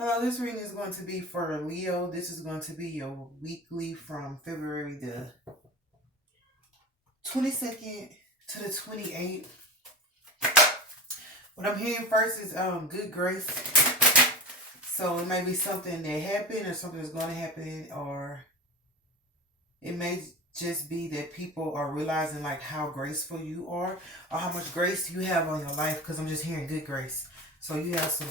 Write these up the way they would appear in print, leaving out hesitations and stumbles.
Hello, this reading is going to be for Leo. This is going to be your weekly from February the 22nd to the 28th. What I'm hearing first is good grace. So it may be something that happened or something that's going to happen, or it may just be that people are realizing like how graceful you are or how much grace you have on your life, because I'm just hearing good grace. So you have some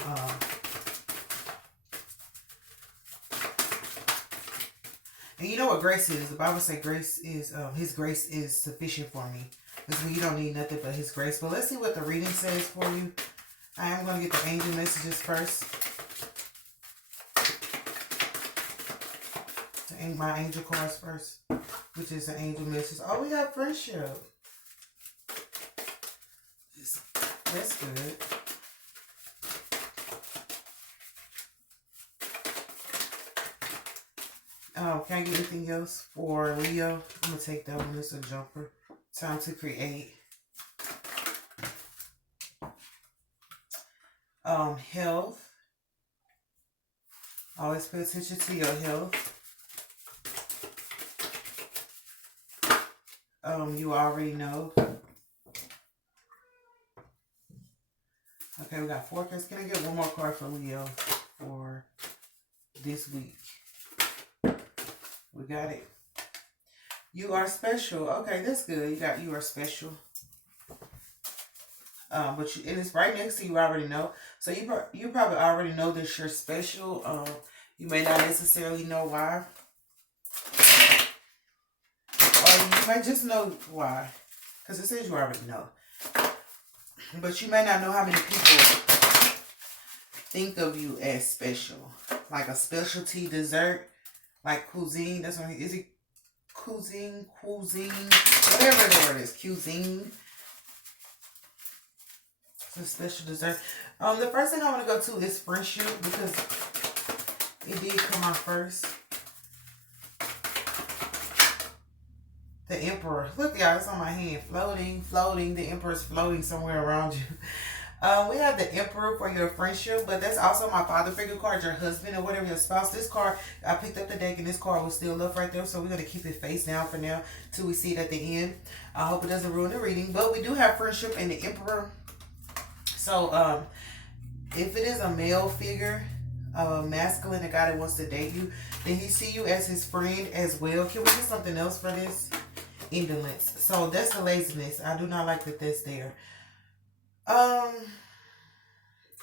and you know what grace is? The Bible says grace is His grace is sufficient for me. This means you don't need nothing but His grace. But let's see what the reading says for you. I am going to get the angel messages first. My angel cards first, which is the angel message. Oh, we got friendship. That's good. Can I get anything else for Leo? I'm going to take that one as a jumper. Time to create. Health. Always pay attention to your health. You already know. Okay, we got forecast. Can I get one more card for Leo for this week? We got it. You are special. Okay, that's good. You are special. And it's right next to you. Already know. So you probably already know that you're special. You may not necessarily know why, or you might just know why, because it says you already know. But you may not know how many people think of you as special, like a specialty dessert, like cuisine. That's what is it? Cuisine, whatever the word is, cuisine. It's a special dessert. The first thing I want to go to is friendship, because it did come out first. The Emperor. Look, y'all, it's on my hand. Floating. The Emperor's floating somewhere around you. We have the Emperor for your friendship, but that's also my father figure card, your husband or whatever, your spouse. This card, I picked up the deck and this card was still up right there, so we're going to keep it face down for now till we see it at the end. I hope it doesn't ruin the reading, but we do have friendship and the Emperor. So, if it is a male figure, masculine, a guy that wants to date you, then he see you as his friend as well. Can we get something else for this? Indolence. So that's the laziness. I do not like that that's there. Um,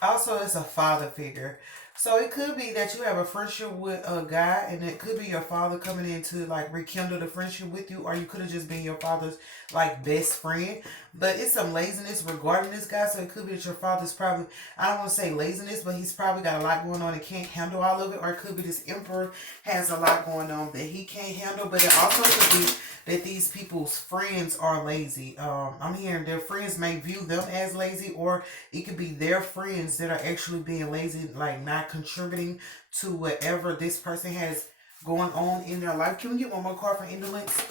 Also, it's a father figure. So it could be that you have a friendship with a guy, and it could be your father coming in to like rekindle the friendship with you, or you could have just been your father's like best friend. But it's some laziness regarding this guy, so it could be that your father's probably, I don't want to say laziness, but he's probably got a lot going on and can't handle all of it, or it could be this Emperor has a lot going on that he can't handle. But it also could be that these people's friends are lazy. I'm hearing their friends may view them as lazy, or it could be their friends that are actually being lazy, like not contributing to whatever this person has going on in their life. Can we get one more card for indolence?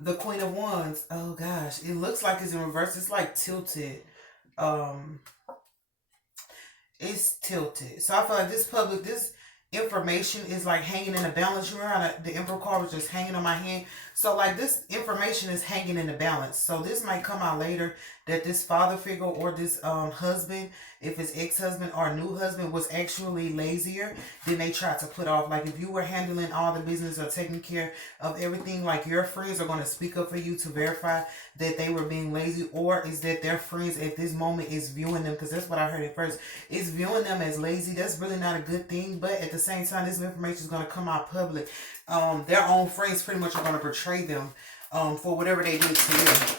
The Queen of Wands. Oh gosh, it looks like it's in reverse. It's like tilted. Um, it's tilted. So I feel like this information is like hanging in a balance. You remember how the Emperor card was just hanging on my hand? So like this information is hanging in the balance. So this might come out later that this father figure or this husband, if it's ex-husband or new husband, was actually lazier than they tried to put off. Like if you were handling all the business or taking care of everything, like your friends are going to speak up for you to verify that they were being lazy, or is that their friends at this moment is viewing them, because that's what I heard at first, is viewing them as lazy. That's really not a good thing, but at the same time, this information is going to come out public. Their own friends pretty much are going to betray them for whatever they did to them.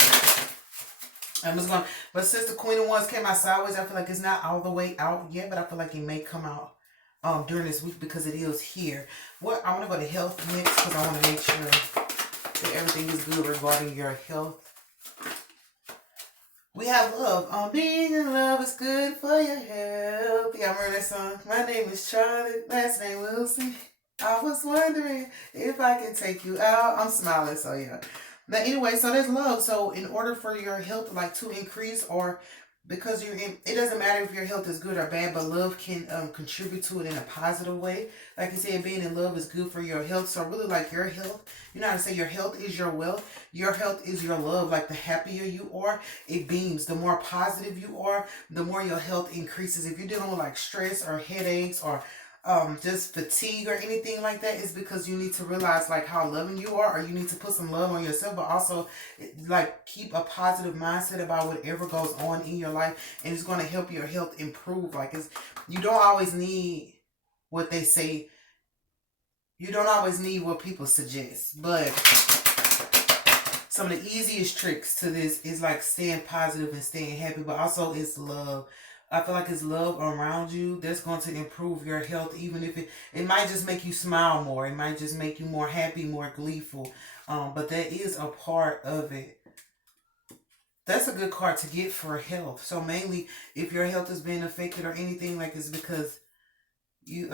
But since the Queen of Wands came out sideways, I feel like it's not all the way out yet, but I feel like it may come out during this week because it is here. What I want to go to health next, because I want to make sure that everything is good regarding your health. We have love. Being in love is good for your health. Yeah, I remember that song. My name is Charlotte, last name Wilson. I was wondering if I can take you out. I'm smiling, so yeah. But anyway, so there's love. So in order for your health like to increase or because you're in, it doesn't matter if your health is good or bad, but love can contribute to it in a positive way. Like I said, being in love is good for your health. So really, like, your health, you know how to say your health is your wealth. Your health is your love. Like, the happier you are, it beams. The more positive you are, the more your health increases. If you're dealing with like stress or headaches or just fatigue or anything like that, is because you need to realize like how loving you are, or you need to put some love on yourself, but also like keep a positive mindset about whatever goes on in your life, and it's going to help your health improve. Like, it's, you don't always need what they say, you don't always need what people suggest, but some of the easiest tricks to this is like staying positive and staying happy, but also it's love. I feel like it's love around you that's going to improve your health, even if it might just make you smile more. It might just make you more happy, more gleeful. But that is a part of it. That's a good card to get for health. So mainly, if your health is being affected or anything, like, it's because you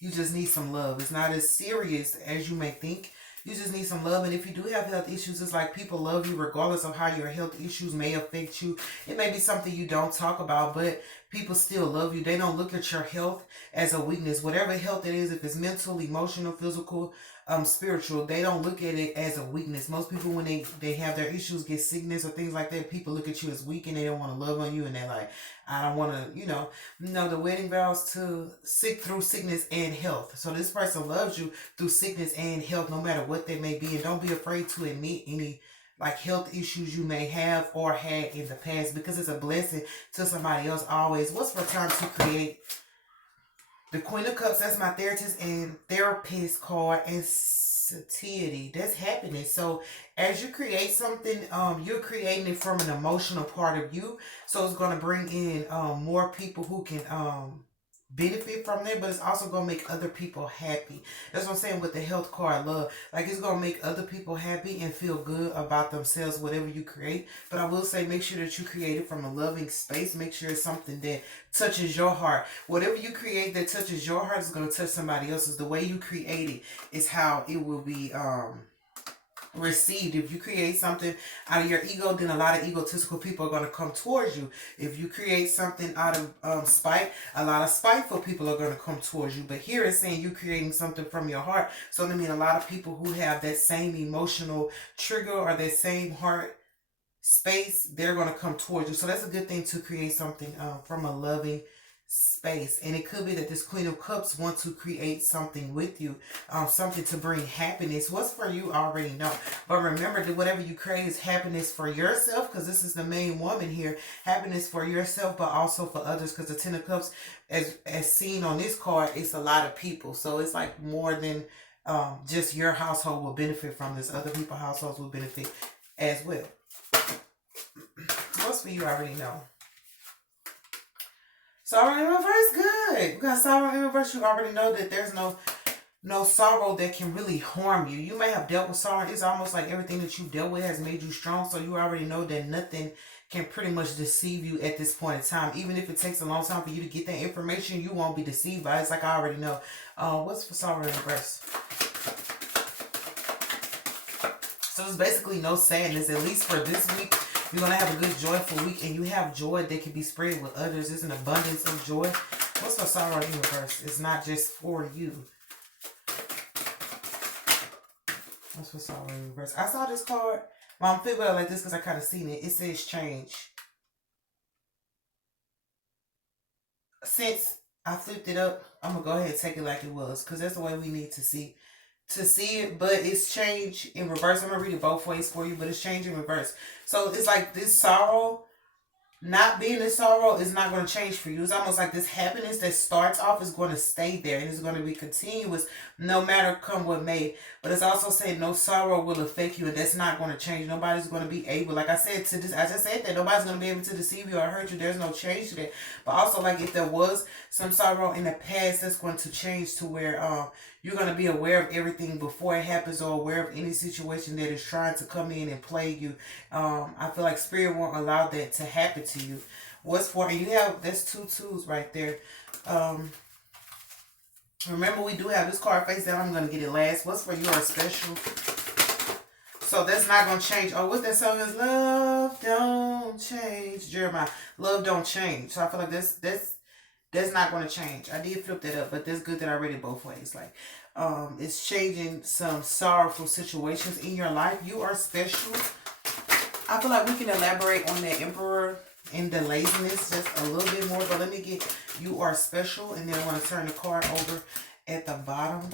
you just need some love. It's not as serious as you may think. You just need some love. And if you do have health issues, it's like people love you regardless of how your health issues may affect you. It may be something you don't talk about, but people still love you. They don't look at your health as a weakness. Whatever health it is, if it's mental, emotional, physical, spiritual, they don't look at it as a weakness. Most people, when they have their issues, get sickness or things like that, people look at you as weak and they don't want to love on you, and they're like, I don't want to, no, the wedding vows to sick through sickness and health. So this person loves you through sickness and health, no matter what they may be. And don't be afraid to admit any like health issues you may have or had in the past, because it's a blessing to somebody else always. What's for time to create? The Queen of Cups, that's my therapist card, and satiety, that's happiness. So as you create something, you're creating it from an emotional part of you. So it's going to bring in more people who can benefit from that, but it's also going to make other people happy. That's what I'm saying with the health card, love. Like, it's going to make other people happy and feel good about themselves, whatever you create. But I will say, make sure that you create it from a loving space. Make sure it's something that touches your heart. Whatever you create that touches your heart is going to touch somebody else's. The way you create it is how it will be received. If you create something out of your ego, then a lot of egotistical people are going to come towards you. If you create something out of spite, a lot of spiteful people are going to come towards you. But here it's saying you're creating something from your heart. So I mean, a lot of people who have that same emotional trigger or that same heart space, they're going to come towards you. So that's a good thing, to create something from a loving space. And it could be that this Queen of Cups wants to create something with you, something to bring happiness. What's for you, I already know. But remember that whatever you create is happiness for yourself, because this is the main woman here. Happiness for yourself, but also for others, because the Ten of Cups, as seen on this card, it's a lot of people. So it's like more than just your household will benefit from this. Other people's households will benefit as well. What's for you, I already know. Sorrow in reverse, good. Because sorrow in reverse, you already know that there's no sorrow that can really harm you. You may have dealt with sorrow. It's almost like everything that you've dealt with has made you strong. So you already know that nothing can pretty much deceive you at this point in time. Even if it takes a long time for you to get that information, you won't be deceived by it. It's like, I already know. What's for sorrow in reverse? So there's basically no sadness, at least for this week. You're going to have a good, joyful week, and you have joy that can be spread with others. There's an abundance of joy. What's for sorrow in reverse? It's not just for you. What's for sorrow in reverse? I saw this card. Well, I'm feeling like this because I kind of seen it. It says change. Since I flipped it up, I'm going to go ahead and take it like it was, because that's the way we need to see it. But it's change in reverse. I'm going to read it both ways for you, but it's change in reverse. So it's like this sorrow, not being in sorrow, is not going to change for you. It's almost like this happiness that starts off is going to stay there, and it's going to be continuous no matter come what may. But it's also saying no sorrow will affect you, and that's not going to change. Nobody's going to be able, like I said, I just said that nobody's going to be able to deceive you or hurt you. There's no change to that. But also, like, if there was some sorrow in the past, that's going to change to where you're going to be aware of everything before it happens, or aware of any situation that is trying to come in and plague you. I feel like Spirit won't allow that to happen to you. What's for, and you have, that's 2 twos right there. Remember, we do have this card face down. I'm going to get it last. What's for your special So that's not going to change. Oh, what that song is? Love don't change. Jeremiah. Love don't change. So I feel like that's not going to change. I did flip that up, but that's good that I read it both ways. Like, it's changing some sorrowful situations in your life. You are special. I feel like we can elaborate on that Emperor and the laziness just a little bit more. But let me get you are special. And then I want to turn the card over at the bottom.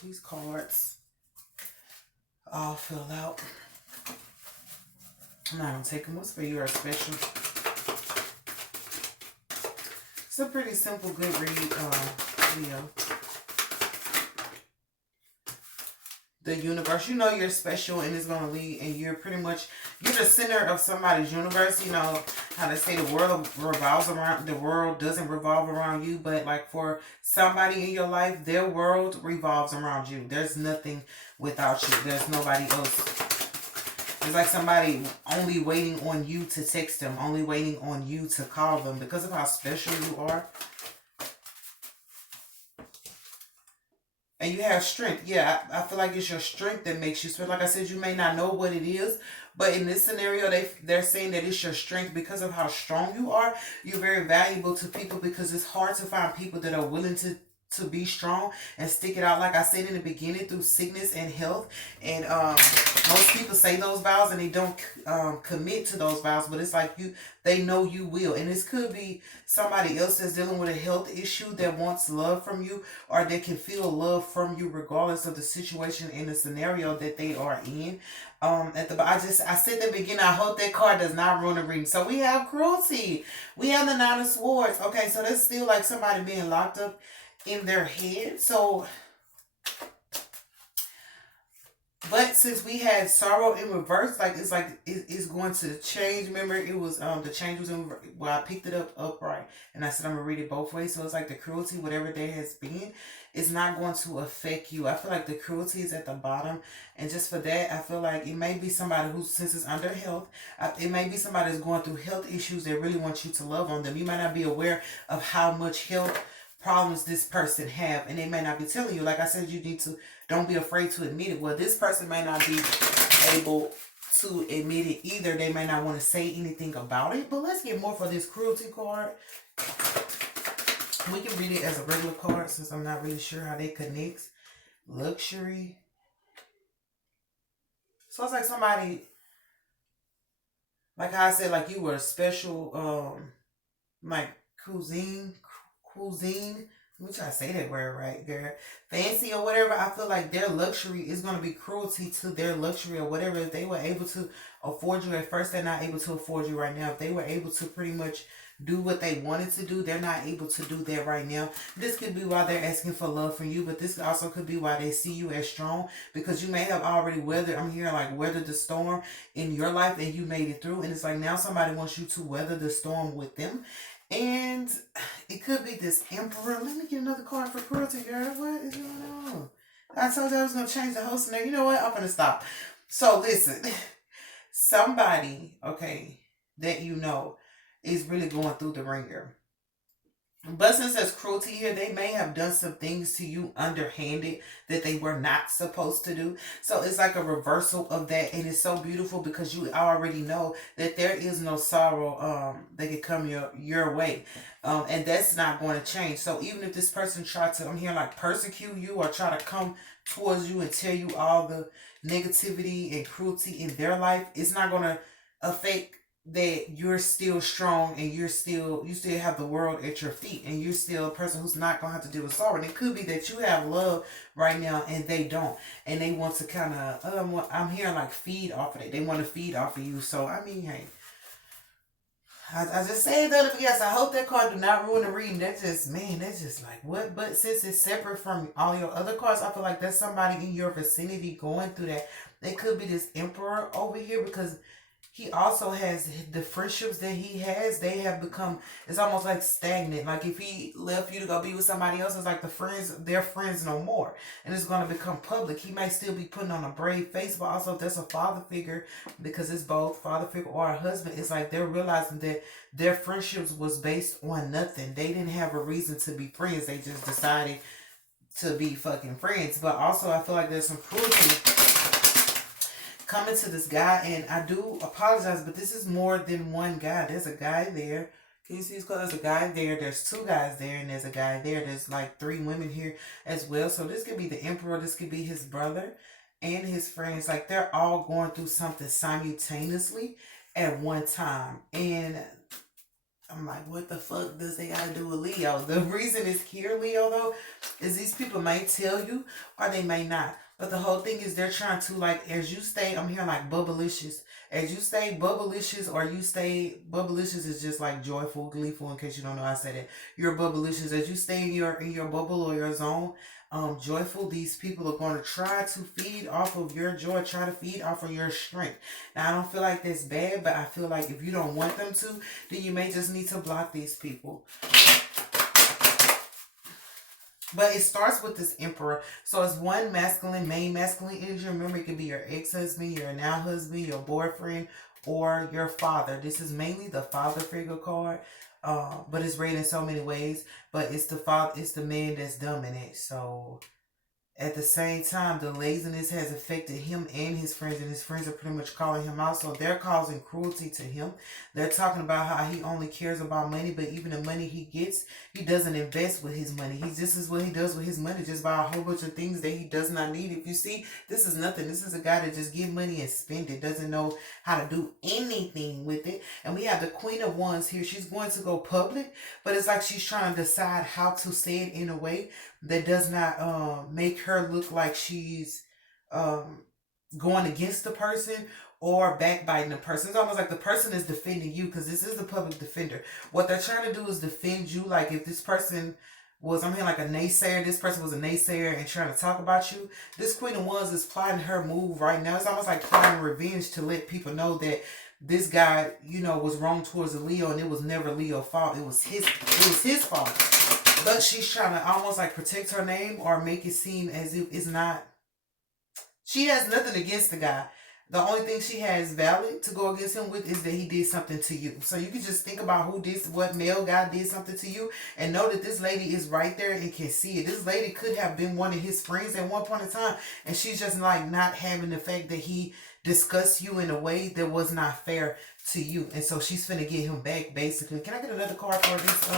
These cards all fill out. I'm not going to take them. What's for you are special? It's a pretty simple, good read video. The universe, you know you're special and it's going to lead, and you're the center of somebody's universe. You know how they say the world revolves around, the world doesn't revolve around you, but like for somebody in your life, their world revolves around you. There's nothing without you. There's nobody else. It's like somebody only waiting on you to text them, only waiting on you to call them because of how special you are. And you have strength. Yeah, I feel like it's your strength that makes you special. Like I said, you may not know what it is, but in this scenario, they're saying that it's your strength because of how strong you are. You're very valuable to people because it's hard to find people that are willing to be strong and stick it out, like I said in the beginning, through sickness and health. And most people say those vows and they don't commit to those vows, but it's like they know you will. And this could be somebody else that's dealing with a health issue that wants love from you, or they can feel love from you regardless of the situation and the scenario that they are in. I said at the beginning, I hope that card does not ruin the reading. So we have cruelty. We have the Nine of Swords. Okay, so that's still like somebody being locked up in their head. So, but since we had sorrow in reverse, like it's going to change. Remember, it was the change was in reverse. Well, I picked it up upright, and I said I'm gonna read it both ways. So it's like the cruelty, whatever that has been, is not going to affect you. I feel like the cruelty is at the bottom, and just for that, I feel like it may be somebody who, since it's under health, it may be somebody that's going through health issues that really want you to love on them. You might not be aware of how much health problems this person have, and they may not be telling you. Like I said, don't be afraid to admit it. Well, this person may not be able to admit it either. They may not want to say anything about it. But let's get more for this cruelty card. We can read it as a regular card since I'm not really sure how they connect. Luxury. So it's like somebody, like how I said, like you were a special like cuisine, let me try to say that word right, girl. Fancy or whatever. I feel like their luxury is going to be cruelty to their luxury or whatever. If they were able to afford you at first, they're not able to afford you right now. If they were able to pretty much do what they wanted to do, they're not able to do that right now. This could be why they're asking for love from you, but this also could be why they see you as strong, because you may have already weathered the storm in your life and you made it through. And it's like now somebody wants you to weather the storm with them. And it could be this Emperor. Let me get another card for cruelty, girl. What is going on? I told you I was going to change the whole scenario. You know what? I'm going to stop. So listen, somebody, okay, that you know is really going through the ringer. But since there's cruelty here, they may have done some things to you underhanded that they were not supposed to do. So it's like a reversal of that. And it's so beautiful because you already know that there is no sorrow that can come your way. And that's not going to change. So even if this person tried to, I'm here like persecute you or try to come towards you and tell you all the negativity and cruelty in their life, it's not going to affect that you're still strong and you still have the world at your feet, and you're still a person who's not gonna have to deal with sorrow. And it could be that you have love right now and they don't, and they want to kind of I'm hearing like feed off of it. They want to feed off of you. So I mean, hey, I just said that. Yes, I hope that card do not ruin the reading. That's just like what. But since it's separate from all your other cards, I feel like there's somebody in your vicinity going through that. It could be this Emperor over here, because he also has the friendships that he has. They have become, it's almost like stagnant. Like if he left you to go be with somebody else, it's like they're friends no more. And it's going to become public. He may still be putting on a brave face, but also if there's a father figure, because it's both father figure or a husband, it's like they're realizing that their friendships was based on nothing. They didn't have a reason to be friends. They just decided to be fucking friends. But also I feel like there's some cruelty coming to this guy, and I do apologize, but this is more than one guy. There's a guy there. Can you see his color? There's a guy there. There's two guys there, and there's a guy there. There's like three women here as well. So this could be the emperor. This could be his brother and his friends. Like they're all going through something simultaneously at one time. And I'm like, what the fuck does they gotta do with Leo? The reason it's here, Leo, though, is these people may tell you or they may not. But the whole thing is they're trying to, like, as you stay, I'm hearing like bubblicious. As you stay bubblicious, or you stay, bubblicious is just like joyful, gleeful, in case you don't know I said it. You're bubblicious. As you stay in your bubble or your zone, joyful, these people are going to try to feed off of your joy, try to feed off of your strength. Now, I don't feel like that's bad, but I feel like if you don't want them to, then you may just need to block these people. But it starts with this emperor. So it's one masculine, main masculine energy. Remember, it could be your ex-husband, your now husband, your boyfriend, or your father. This is mainly the father figure card. But it's read in so many ways. But it's the father, it's the man that's dominant. So at the same time, the laziness has affected him and his friends are pretty much calling him out. So they're causing cruelty to him. They're talking about how he only cares about money, but even the money he gets, he doesn't invest with his money. This is what he does with his money, just buy a whole bunch of things that he does not need. If you see, this is nothing. This is a guy that just get money and spend it, doesn't know how to do anything with it. And we have the Queen of Wands here. She's going to go public, but it's like she's trying to decide how to say it in a way that does not make her look like she's going against the person or backbiting the person. It's almost like the person is defending you, because this is the public defender. What they're trying to do is defend you. Like if this person was, I'm hearing like a naysayer, this person was a naysayer and trying to talk about you, this Queen of Wands is plotting her move right now. It's almost like plotting revenge to let people know that this guy, you know, was wrong towards a Leo, and it was never Leo's fault. It was his fault. But she's trying to almost like protect her name or make it seem as if it's not. She has nothing against the guy. The only thing she has valid to go against him with is that he did something to you. So you can just think about what male guy did something to you, and know that this lady is right there and can see it. This lady could have been one of his friends at one point in time, and she's just like not having the fact that he discussed you in a way that was not fair to you. And so she's finna get him back, basically. Can I get another card for this?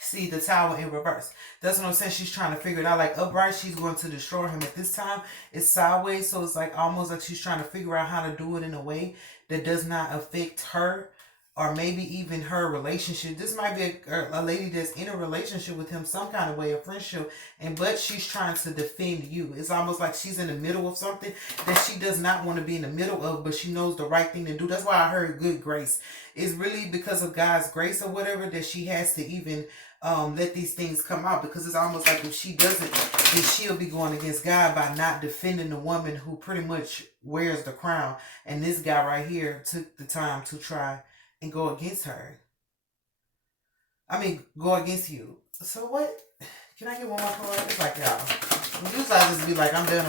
See, the Tower in reverse. That's what I'm saying. She's trying to figure it out. Like upright, she's going to destroy him. At this time, it's sideways. So it's like almost like she's trying to figure out how to do it in a way that does not affect her or maybe even her relationship. This might be a lady that's in a relationship with him, some kind of way, a friendship, but she's trying to defend you. It's almost like she's in the middle of something that she does not want to be in the middle of, but she knows the right thing to do. That's why I heard good grace. It's really because of God's grace or whatever that she has to even let these things come out, because it's almost like if she doesn't, then she'll be going against God by not defending the woman who pretty much wears the crown. And this guy right here took the time to try and go against her. I mean, go against you. So what? Can I get one more card? It's like, y'all, usually I just be like, I'm done.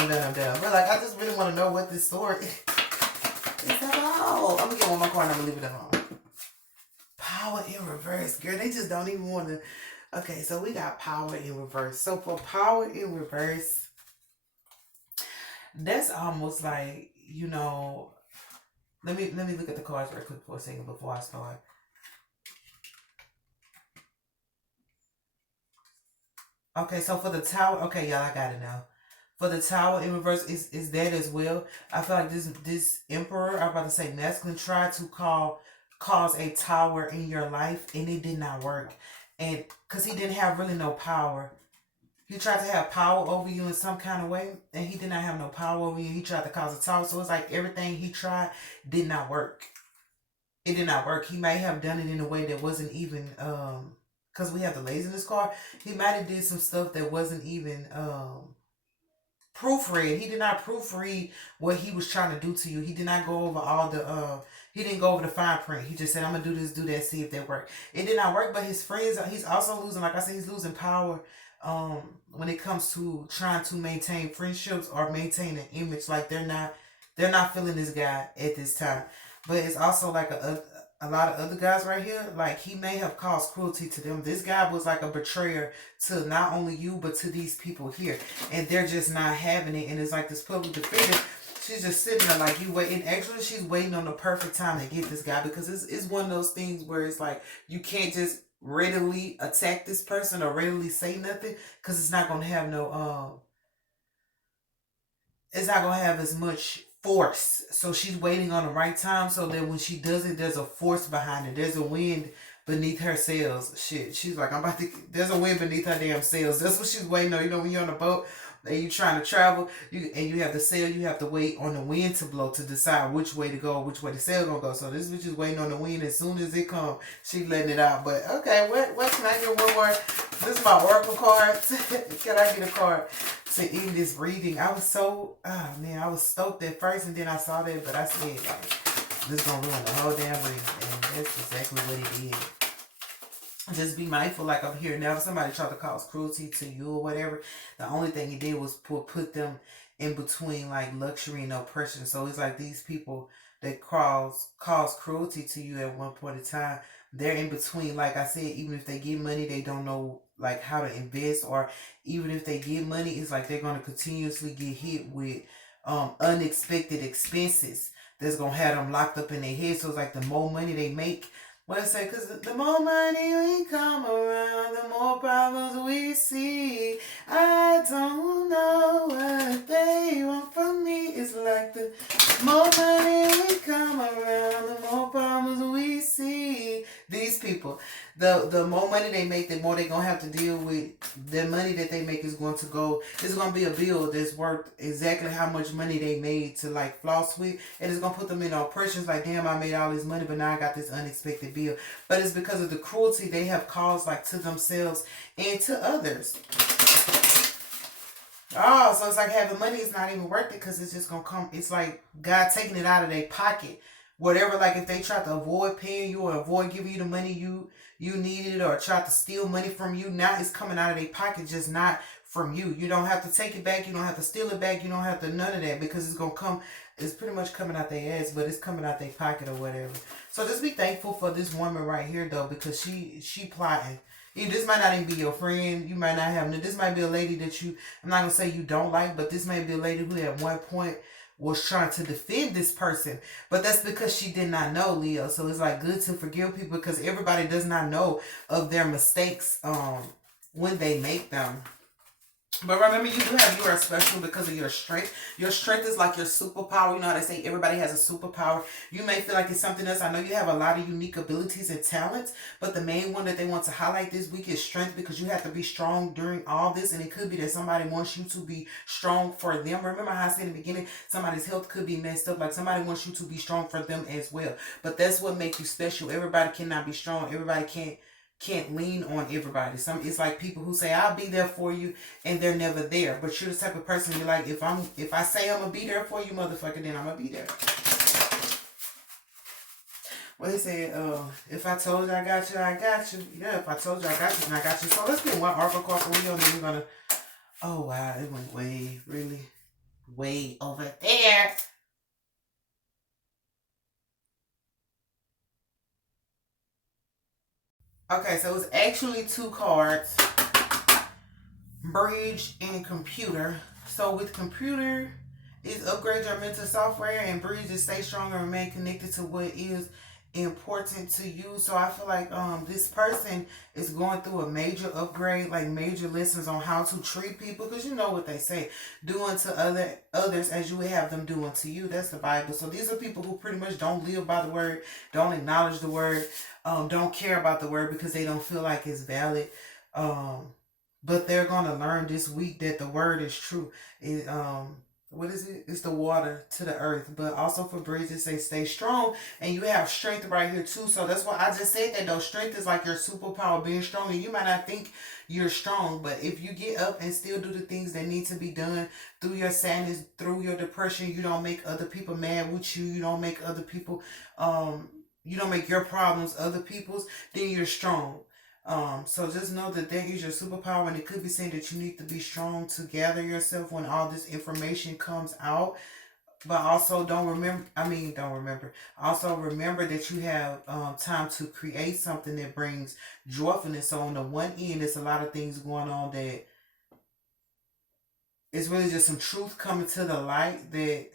But like, I just really want to know what this story is about. I'm gonna get one more card and I'm gonna leave it alone. Power in reverse, girl. They just don't even want to. Okay, so we got power in reverse. So for power in reverse, that's almost like, you know, let me look at the cards real quick for a second before I start. Okay, so for the Tower, okay, y'all, I got it now. For the Tower in reverse is that as well. I feel like this Emperor, I'm about to say masculine, tried to cause a tower in your life, and it did not work. And because he didn't have really no power. He tried to have power over you in some kind of way, and he did not have no power over you. He tried to cause a tower. So it's like everything he tried did not work. It did not work. He might have done it in a way that wasn't even, because we have the laziness card, he might have did some stuff that wasn't even proofread. He did not proofread what he was trying to do to you. He did not go over all the he didn't go over the fine print. He just said, I'm gonna do this, do that, see if that worked. It did not work, but his friends, he's also losing, like I said, he's losing power when it comes to trying to maintain friendships or maintain an image. Like they're not feeling this guy at this time. But it's also like a lot of other guys right here, like he may have caused cruelty to them. This guy was like a betrayer to not only you but to these people here, and they're just not having it. And it's like this public defender. She's just sitting there like you wait. And actually, she's waiting on the perfect time to get this guy because it's one of those things where it's like you can't just readily attack this person or readily say nothing because it's not gonna have no it's not gonna have as much force. So she's waiting on the right time so that when she does it, there's a force behind it. There's a wind beneath her sails. Shit. She's like, I'm about to there's a wind beneath her damn sails. That's what she's waiting on. You know, when you're on a boat and you trying to travel, you have to sail, you have to wait on the wind to blow to decide which way to go, which way the sail gonna go. So this bitch is waiting on the wind. As soon as it comes, she letting it out. But okay, what can I get one more? This is my oracle cards. Can I get a card to end this reading? I was so man, I was stoked at first and then I saw that, but I said like this gonna ruin the whole damn reading, and that's exactly what it is. Just be mindful, like I'm here now. If somebody tried to cause cruelty to you or whatever, the only thing he did was put them in between like luxury and oppression. So it's like these people that cause cruelty to you at one point in time, they're in between. Like I said, even if they get money, they don't know like how to invest, or even if they get money, it's like they're gonna continuously get hit with unexpected expenses that's gonna have them locked up in their head. So it's like the more money they make, what I say, because the more money we come around, the more problems we see. I don't know what they want from me. It's like the more money we come around, the more problems we see. These people, the more money they make, the more they're going to have to deal with. The money that they make is going to go, it's going to be a bill that's worth exactly how much money they made to like floss with. And it's going to put them in oppression. It's like, damn, I made all this money, but now I got this unexpected bill. But it's because of the cruelty they have caused like to themselves and to others. Oh, so it's like having money is not even worth it because it's just gonna come. It's like God taking it out of their pocket. Whatever, like if they try to avoid paying you or avoid giving you the money you needed, or try to steal money from you, now it's coming out of their pocket, just not from you. You don't have to take it back. You don't have to steal it back. You don't have to none of that because it's gonna come. It's pretty much coming out their ass, but it's coming out their pocket or whatever. So just be thankful for this woman right here though, because she plotting. This might not even be your friend. You might not have. This might be a lady that you. I'm not gonna say you don't like, but this may be a lady who at one point was trying to defend this person, but that's because she did not know, Leo. So it's like good to forgive people because everybody does not know of their mistakes when they make them. But remember, you are special because of your strength. Your strength is like your superpower. You know how they say everybody has a superpower. You may feel like it's something else. I know you have a lot of unique abilities and talents, but the main one that they want to highlight this week is strength, because you have to be strong during all this. And it could be that somebody wants you to be strong for them. Remember how I said in the beginning, somebody's health could be messed up. Like somebody wants you to be strong for them as well. But that's what makes you special. Everybody cannot be strong. Everybody can't lean on everybody. It's like people who say I'll be there for you and they're never there. But you're the type of person you're like, if I say I'm gonna be there for you, motherfucker, then I'm gonna be there. Well, they said, if I told you I got you, I got you. Yeah, if I told you I got you, then I got you. So let's get one oracle card for Leo, and then we're gonna. Oh wow, it went way over there. Okay, so it's actually two cards. Bridge and computer. So with computer is upgrade your mental software, and bridge is stay strong and remain connected to what is important to you. So I feel like this person is going through a major upgrade, like major lessons on how to treat people, because you know what they say, do unto others as you would have them do unto you. That's the Bible. So these are people who pretty much don't live by the word, don't acknowledge the word, don't care about the word because they don't feel like it's valid. But they're gonna learn this week that the word is true. What is it? It's the water to the earth. But also for bridges, they stay strong, and you have strength right here too. So that's why I just said that though. Strength is like your superpower, being strong. And you might not think you're strong, but if you get up and still do the things that need to be done through your sadness, through your depression, you don't make other people mad with you. You don't make other people, you don't make your problems other people's. Then you're strong. So just know that that is your superpower, and it could be saying that you need to be strong to gather yourself when all this information comes out. But also don't remember. Also remember that you have time to create something that brings joyfulness. So on the one end, there's a lot of things going on that it's really just some truth coming to the light that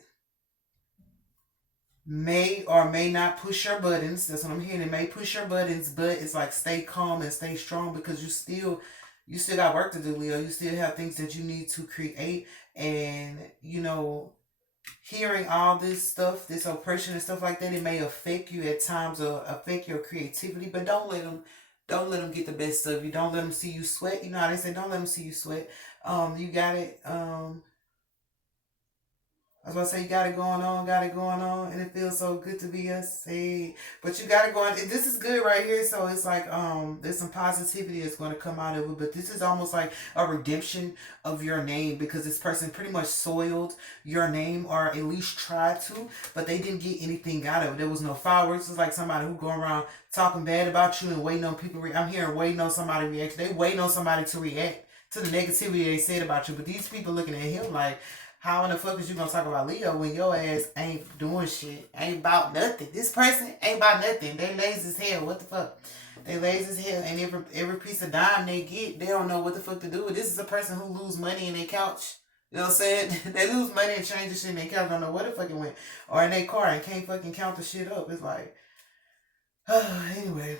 may or may not push your buttons. That's what I'm hearing. It may push your buttons, but it's like stay calm and stay strong because you still got work to do, Leo. You still have things that you need to create, and hearing all this stuff, this oppression and stuff like that, it may affect you at times or affect your creativity. But don't let them get the best of you. Don't let them see you sweat. You know how they say, don't let them see you sweat. You got it. I was about to say you got it going on, and it feels so good to be us. Hey, but you got it going. This is good right here. So it's like there's some positivity that's going to come out of it. But this is almost like a redemption of your name because this person pretty much soiled your name or at least tried to, but they didn't get anything out of it. There was no fireworks. It's like somebody who going around talking bad about you and waiting on people. I'm hearing waiting on somebody react. They waiting on somebody to react to the negativity they said about you. But these people looking at him like, how in the fuck is you gonna talk about Leo when your ass ain't doing shit? Ain't about nothing. This person ain't about nothing. They lazy as hell. What the fuck? They lazy as hell. And every piece of dime they get, they don't know what the fuck to do with. This is a person who lose money in their couch. You know what I'm saying? They lose money and change the shit in their couch. Don't know where the fuck it went. Or in their car and can't fucking count the shit up. It's like, anyway.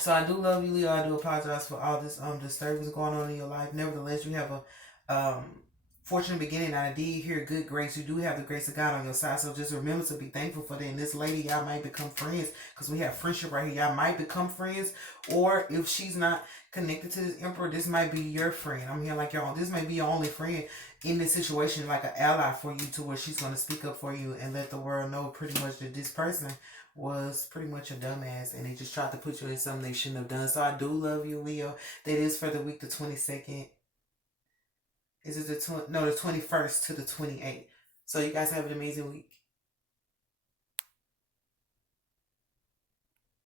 So I do love you, Leo. I do apologize for all this disturbance going on in your life. Nevertheless, you have a fortunate beginning. I did hear good grace. You do have the grace of God on your side. So just remember to be thankful for that. And this lady, y'all might become friends because we have friendship right here. Y'all might become friends, or if she's not connected to this emperor, this might be your friend. I'm here like this might be your only friend in this situation, like an ally for you, to where she's going to speak up for you and let the world know pretty much that this person was pretty much a dumbass and they just tried to put you in something they shouldn't have done. So I do love you, Leo. That is for the week the 22nd. Is it the 21st to the 28th. So you guys have an amazing week.